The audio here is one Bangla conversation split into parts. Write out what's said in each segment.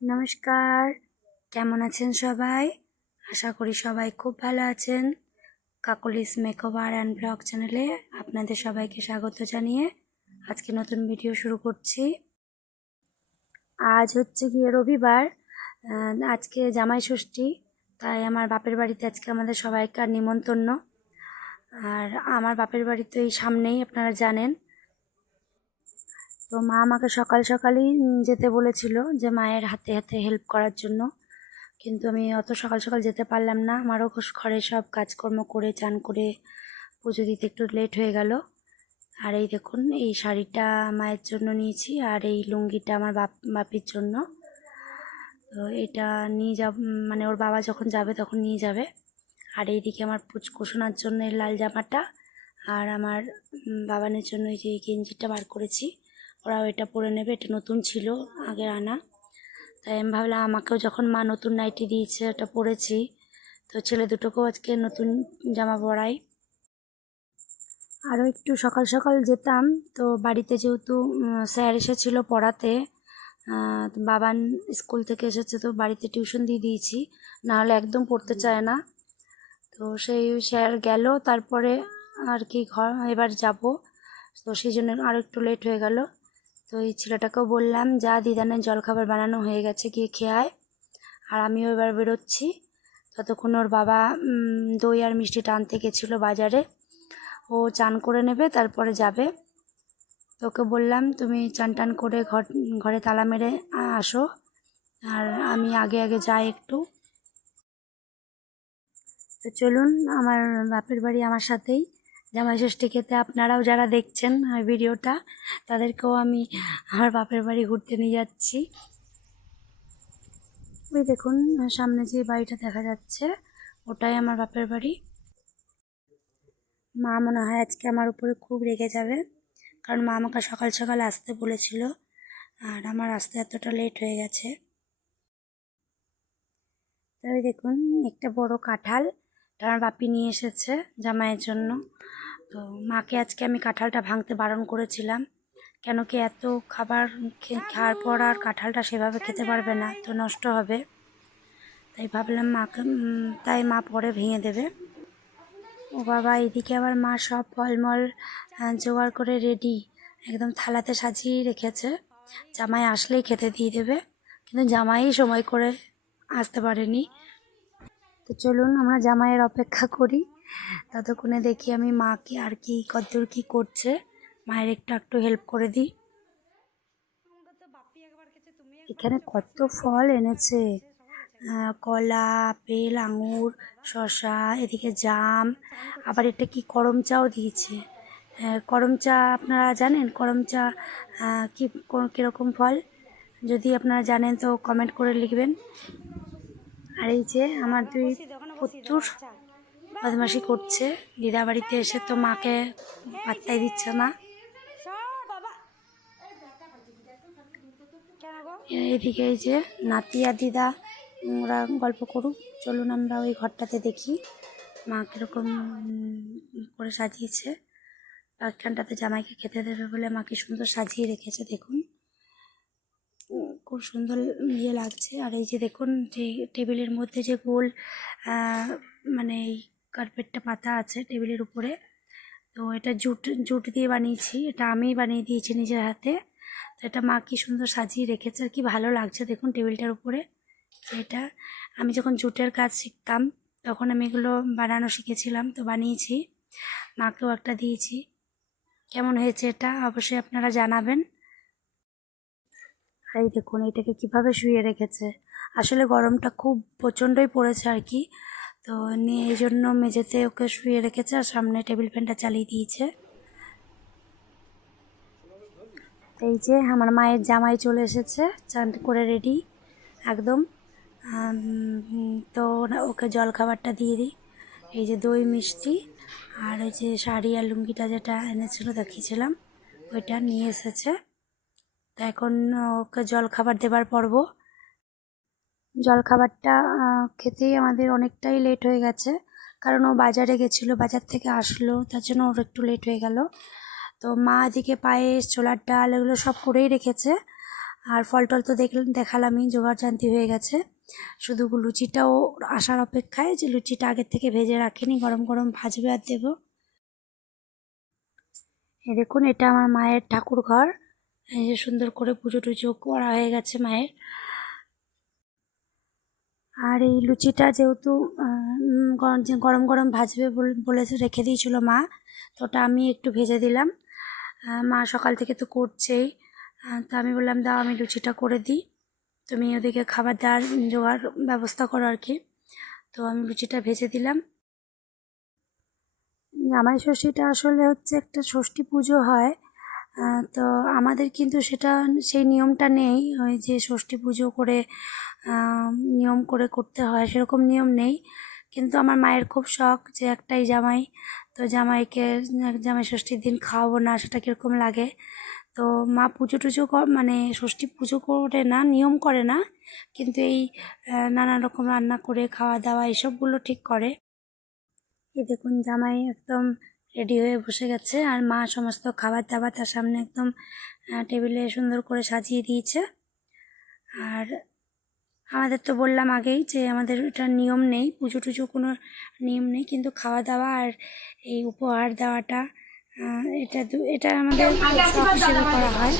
নমস্কার। কেমন আছেন সবাই? আশা করি সবাই খুব ভালো আছেন। কাকলিস মেকওভার অ্যান্ড ব্লগ চ্যানেলে আপনাদের সবাইকে স্বাগত জানিয়ে আজকে নতুন ভিডিও শুরু করছি। আজ হচ্ছে গিয়ে রবিবার। আজকে জামাই ষষ্ঠী, তাই আমার বাপের বাড়িতে আজকে আমাদের সবাইকার নিমন্ত্রণ। আর আমার বাপের বাড়ি তো এই সামনেই, আপনারা জানেন। তো মা আমাকে সকাল সকালই যেতে বলেছিল যে মায়ের হাতে হাতে হেল্প করার জন্য। কিন্তু আমি অত সকাল সকাল যেতে পারলাম না। আমারও ঘরে সব কাজকর্ম করে, চান করে পুজো দিতে একটু লেট হয়ে গেল। আর এই দেখুন, এই শাড়িটা মায়ের জন্য নিয়েছি আর এই লুঙ্গিটা আমার বাপ, বাপির জন্য। তো এটা নিয়ে যাব মানে ওর বাবা যখন যাবে তখন নিয়ে যাবে। আর এইদিকে আমার পুচকুসোনার জন্য এই লাল জামাটা আর আমার বাবানের জন্য এই যে এই গেঞ্জিটা বার করেছি। ওরাও এটা পরে নেবে, এটা নতুন ছিল আগের আনা। তাই আমি ভাবলাম আমাকেও যখন মা নতুন নাইটি দিয়েছে, এটা পরেছি। তো ছেলে দুটোকেও আজকে নতুন জামা পরাই। আরও একটু সকাল সকাল যেতাম, তো বাড়িতে যেহেতু স্যার এসেছিল পড়াতে বাবান স্কুল থেকে এসেছে, তো বাড়িতে টিউশন দিয়ে দিয়েছি। নাহলে একদম পড়তে চায় না। তো সেই স্যার গেল, তারপরে আর কি ঘর, এবার যাব। তো সেই জন্য আরও একটু লেট হয়ে গেল। তো এই ছেলেটাকেও বললাম, যা দিদানের জলখাবার বানানো হয়ে গেছে, গিয়ে খেয়ে আয়। আর আমিও এবার বেরোচ্ছি। ততক্ষণ ওর বাবা দই আর মিষ্টি টানতে গেছিল বাজারে। ও চান করে নেবে, তারপরে যাবে। তোকে বললাম, তুমি চান টান করে ঘর, ঘরে তালা মেরে আসো। আর আমি আগে আগে যাই একটু। তো চলুন, আমার বাপের বাড়ি আমার সাথেই। জামাই ষষ্ঠী খেতে আপনারাও যারা দেখছেন ভিডিওটা, তাদেরকেও আমি আমার বাপের বাড়ি ঘুরতে নিয়ে যাচ্ছি। ওই দেখুন সামনে যে বাড়িটা দেখা যাচ্ছে, ওটাই আমার বাপের বাড়ি। মা মনে হয় আজকে আমার উপরে খুব রেগে যাবে, কারণ মা আমাকে সকাল সকাল আসতে বলেছিল, আর আমার আসতে এতটা লেট হয়ে গেছে। তবে দেখুন, একটা বড় কাঁঠাল আমার বাপি নিয়ে এসেছে জামাইয়ের জন্য। তো মাকে আজকে আমি কাঁঠালটা ভাঙতে বারণ করেছিলাম। কেন কি এত খাবার খাওয়ার পর আর কাঁঠালটা সেভাবে খেতে পারবে না, তো নষ্ট হবে। তাই ভাবলাম মাকে তাই মা পরে ভেঙে দেবে। ও বাবা, এদিকে আবার মা সব ফলমল জোগাড় করে রেডি। একদম থালাতে সাজিয়ে রেখেছে। জামাই আসলেই খেতে দিয়ে দেবে। কিন্তু জামাই সময় করে আসতে পারেনি। তো চলুন আমরা জামাইয়ের অপেক্ষা করি। ততক্ষণে দেখি আমি মাকে আর কি কতদূর কি করছে। মায়ের একটু একটু হেল্প করে দিই। এখানে কত ফল এনেছে। কলা, আপেল, আঙুর, শসা, এদিকে জাম, আবার এটা কি করম চাও দিয়েছে। করম চা আপনারা জানেন? করম চা কী, কীরকম ফল? যদি আপনারা জানেন তো কমেন্ট করে লিখবেন। আর এই যে আমার দুই পুত্তুর বদমাশি করছে। দিদা বাড়িতে এসে তো মাকে পাত্তাই দিচ্ছে না। এদিকে এই যে নাতি আর দিদা, ওরা গল্প করুক। চলুন আমরা ওই ঘরটাতে দেখি। মা কীরকম করে সাজিয়েছে। একখানটাতে জামাইকে খেতে দেবে বলে মা কি সুন্দর সাজিয়ে রেখেছে, দেখুন। খুব সুন্দর ইয়ে লাগছে। আর এই যে দেখুন, যে টেবিলের মধ্যে যে গোল মানে এই কার্পেটটা পাতা আছে টেবিলের উপরে। তো এটা জুট জুট দিয়ে বানিয়েছি। এটা আমিই বানিয়ে দিয়েছি নিজের হাতে। তো এটা মা কি সুন্দর সাজিয়ে রেখেছে আর কি ভালো লাগছে দেখুন টেবিলটার উপরে। এটা আমি যখন জুটের কাজ শিখতাম তখন আমি এগুলো বানানো শিখেছিলাম, তো বানিয়েছি। মাকেও একটা দিয়েছি। কেমন হয়েছে এটা অবশ্যই আপনারা জানাবেন। এই দেখুন এটাকে কীভাবে শুয়ে রেখেছে। আসলে গরমটা খুব প্রচণ্ডই পড়েছে আর কি। তো নিয়ে এই জন্য মেঝেতে ওকে শুয়ে রেখেছে আর সামনে টেবিল ফ্যানটা চালিয়ে দিয়েছে। এই যে আমার মায়ের জামাই চলে এসেছে, চান করে রেডি, একদম। তো ওকে জল খাবারটা দিয়ে দিই। এই যে দই, মিষ্টি আর ওই যে শাড়ি আর লুঙ্গিটা যেটা এনেছিল দেখিয়েছিলাম, ওইটা নিয়ে এসেছে। তো এখন ওকে জল খাবার দেবার পর্ব। জল খাবারটা আহ, খেতেই আমাদের অনেকটাই লেট হয়ে গেছে। কারণ ও বাজারে গেছিল বাজার থেকে আসলো তার জন্য ওর একটু লেট হয়ে গেল। তো মা এদিকে পায়েস ছোলার ডাল এগুলো সব করেই রেখেছে। আর ফল টল তো দেখল দেখালামই জোগাড় জানতি হয়ে গেছে। শুধু লুচিটাও আসার অপেক্ষায় যে লুচিটা আগের থেকে ভেজে রাখিনি গরম গরম ভাজবে আর দেবো। দেখুন এটা আমার মায়ের ঠাকুর ঘর এই যে সুন্দর করে পুজো টুজো করা হয়ে গেছে মায়ের। আর এই লুচিটা যেহেতু গরম গরম ভাজবে বল- রেখে দিয়েছিল মা। তো ওটা আমি একটু ভেজে দিলাম। মা সকাল থেকে তো করছেই। তো আমি বললাম, দাও, আমি লুচিটা করে দিই। তুমি ওদিকে খাবার দেওয়ার, জোগাড় ব্যবস্থা করো আর কি। তো আমি লুচিটা ভেজে দিলাম। জামাই ষষ্ঠীটা আসলে হচ্ছে একটা ষষ্ঠী পুজো হয়। তো আমাদের কিন্তু সেটা, সেই নিয়মটা নেই। ওই যে ষষ্ঠী পুজো করে নিয়ম করে করতে হয়, সেরকম নিয়ম নেই। কিন্তু আমার মায়ের খুব শখ যে একটাই জামাই, তো জামাইকে, জামাই ষষ্ঠীর দিন খাওয়াবো না, সেটা কীরকম লাগে? তো মা পুজো টুজো মানে ষষ্ঠী পুজো করে না, নিয়ম করে না, কিন্তু এই নানান রকম রান্না করে খাওয়া দাওয়া এসবগুলো ঠিক করে। এই দেখুন, জামাই একদম রেডি হয়ে বসে গেছে, আর মা সমস্ত খাবার দাবার তার সামনে একদম টেবিলে সুন্দর করে সাজিয়ে দিয়েছে। আর আমাদের তো বললাম আগেই যে আমাদের এটা নিয়ম নেই, পুজো টুজো কোনো নিয়ম নেই, কিন্তু খাওয়া দাওয়া আর এই উপহার দেওয়াটা এটা এটা আমাদের শখ হিসেবে করা হয়।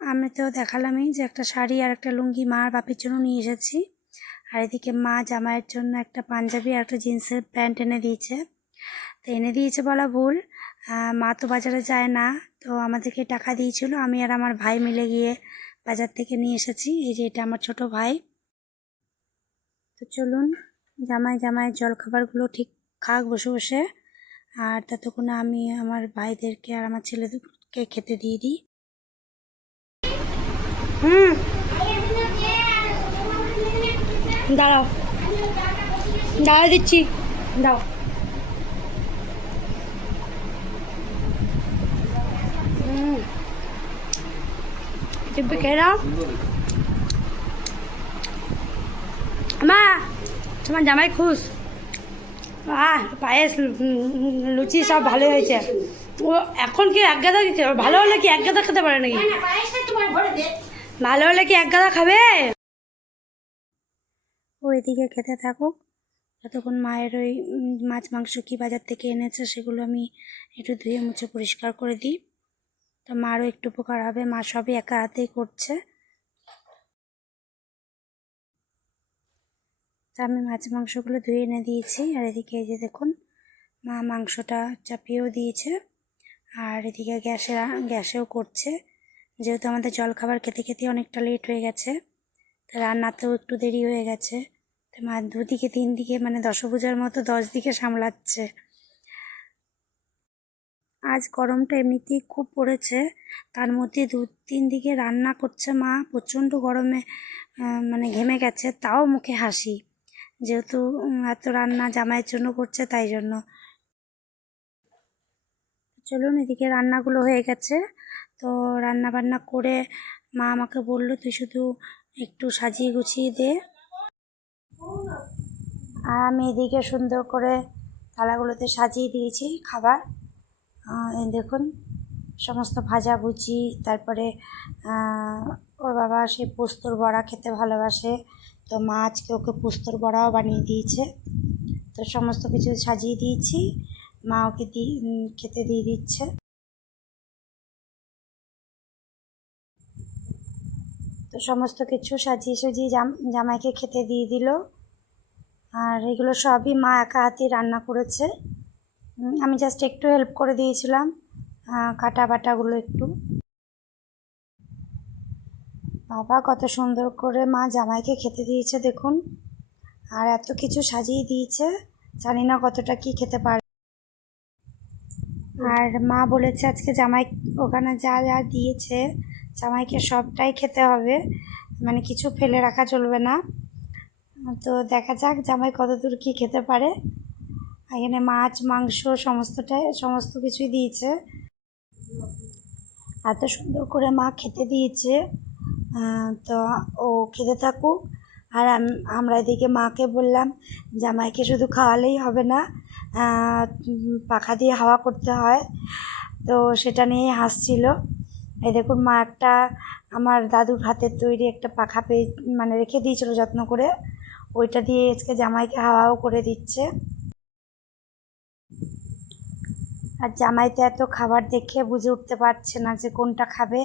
আমি তো দেখালামই যে একটা শাড়ি আর একটা লুঙ্গি মা আর বাপির জন্য নিয়ে এসেছি। আর এদিকে মা জামাইয়ের জন্য একটা পাঞ্জাবি আর একটা জিন্সের প্যান্ট এনে দিয়েছে। তো এনে দিয়েছে বলা ভুল। মা তো বাজারে যায় না, তো আমাদেরকে টাকা দিয়েছিল। আমি আর আমার ভাই মিলে গিয়ে বাজার থেকে নিয়ে এসেছি। এই যে এটা আমার ছোট ভাই। তো চলুন, জামাই জামাইয়ের জলখাবারগুলো ঠিক খাক বসে বসে। আর ততক্ষণে আমি আমার ভাইদেরকে আর আমার ছেলেদেরকে খেতে দিয়ে দিই। হুম। দাঁড়াও। দাঁড়া দিচ্ছি। দাও হুম। টিপে খেয়ে নাও। মা তোমার জামাই খুশ? আহ পায়েস লুচি সব ভালো হয়েছে। ও এখন কি এক গাদা ভালো হলে কি এক গাদা খেতে পারে নাকি? ভালো হলে কি এক গাদা খাবে? ও এদিকে খেতে থাকুক। যতক্ষণ মায়ের ওই মাছ মাংস কি বাজার থেকে এনেছে সেগুলো আমি একটু ধুয়ে মুছে পরিষ্কার করে দিই। তো মারও একটু উপকার হবে, মা সবই একা হাতেই করছে। তা আমি মাছ মাংসগুলো ধুয়ে এনে দিয়েছি, আর এদিকে এই যে দেখুন, মা মাংসটা চাপিয়েও দিয়েছে, আর এদিকে গ্যাসে গ্যাসেও করছে। যেহেতু আমাদের জলখাবার খেতে খেতে অনেকটা লেট হয়ে গেছে, তো রান্নাতেও একটু দেরি হয়ে গেছে। মা দুদিকে তিন দিকে মানে দশভূজার মতো দশ দিকে সামলাচ্ছে। আজ গরমটা এমনিতেই খুব পড়েছে। তার মধ্যে দু তিন দিকে রান্না করছে মা, প্রচণ্ড গরমে মানে ঘেমে গেছে, তাও মুখে হাসি। যেহেতু এত রান্না জামাইয়ের জন্য করছে, তাই জন্য। চলুন এদিকে রান্নাগুলো হয়ে গেছে। তো রান্না বান্না করে মা আমাকে বলল, তুই শুধু একটু সাজিয়ে গুছিয়ে দে। আর আমি এদিকে সুন্দর করে থালাগুলোতে সাজিয়ে দিয়েছি খাবার। দেখুন, সমস্ত ভাজা ভুজি, তারপরে ওর বাবা সে পোস্তর বড়া খেতে ভালোবাসে, তো মা আজকে ওকে পোস্তর বড়াও বানিয়ে দিয়েছে। তো সমস্ত কিছু সাজিয়ে দিয়েছি, মা ওকে দি খেতে দিয়ে দিচ্ছে। তো সমস্ত কিছু সাজিয়ে সাজিয়ে জাম, জামাইকে খেতে দিয়ে দিল। আর এগুলো সবই মা একা হাতেই রান্না করেছে। আমি জাস্ট একটু হেল্প করে দিয়েছিলাম কাটা বাটাগুলো একটু। বাবা কত সুন্দর করে মা জামাইকে খেতে দিয়েছে দেখুন। আর এত কিছু সাজিয়ে দিয়েছে, জানি না কতটা কি খেতে পারে। আর মা বলেছে আজকে জামাই ওখানে যা যা দিয়েছে জামাইকে সবটাই খেতে হবে। মানে কিছু ফেলে রাখা চলবে না। তো দেখা যাক জামাই কতদূর কী খেতে পারে। এখানে মাছ, মাংস সমস্তটাই, সমস্ত কিছুই দিয়েছে। এত সুন্দর করে মা খেতে দিয়েছে। তো ও খেতে থাকুক। আর আমরা এদিকে মাকে বললাম, জামাইকে শুধু খাওয়ালেই হবে না পাখা দিয়ে হাওয়া করতে হয়। তো সেটা নিয়েই হাসছিল। এই দেখুন মা একটা আমার দাদুর হাতের তৈরি একটা পাখা পেয়ে মানে রেখে দিয়েছিল যত্ন করে। ওইটা দিয়ে আজকে জামাইকে হাওয়াও করে দিচ্ছে। আর জামাইতে এত খাবার দেখে বুঝে উঠতে পারছে না যে কোনটা খাবে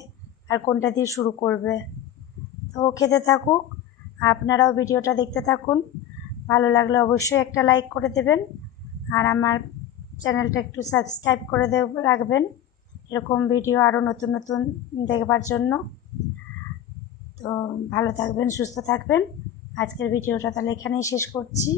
আর কোনটা দিয়ে শুরু করবে। তো খেতে থাকুক, আপনারাও ভিডিওটা দেখতে থাকুন। ভালো লাগলে অবশ্যই একটা লাইক করে দেবেন। আর আমার চ্যানেলটা একটু সাবস্ক্রাইব করে রাখবেন। এরকম ভিডিও আরও নতুন নতুন দেখবার জন্য। তো ভালো থাকবেন, সুস্থ থাকবেন। আজকের ভিডিওটা তাহলে এখানেই শেষ করছি।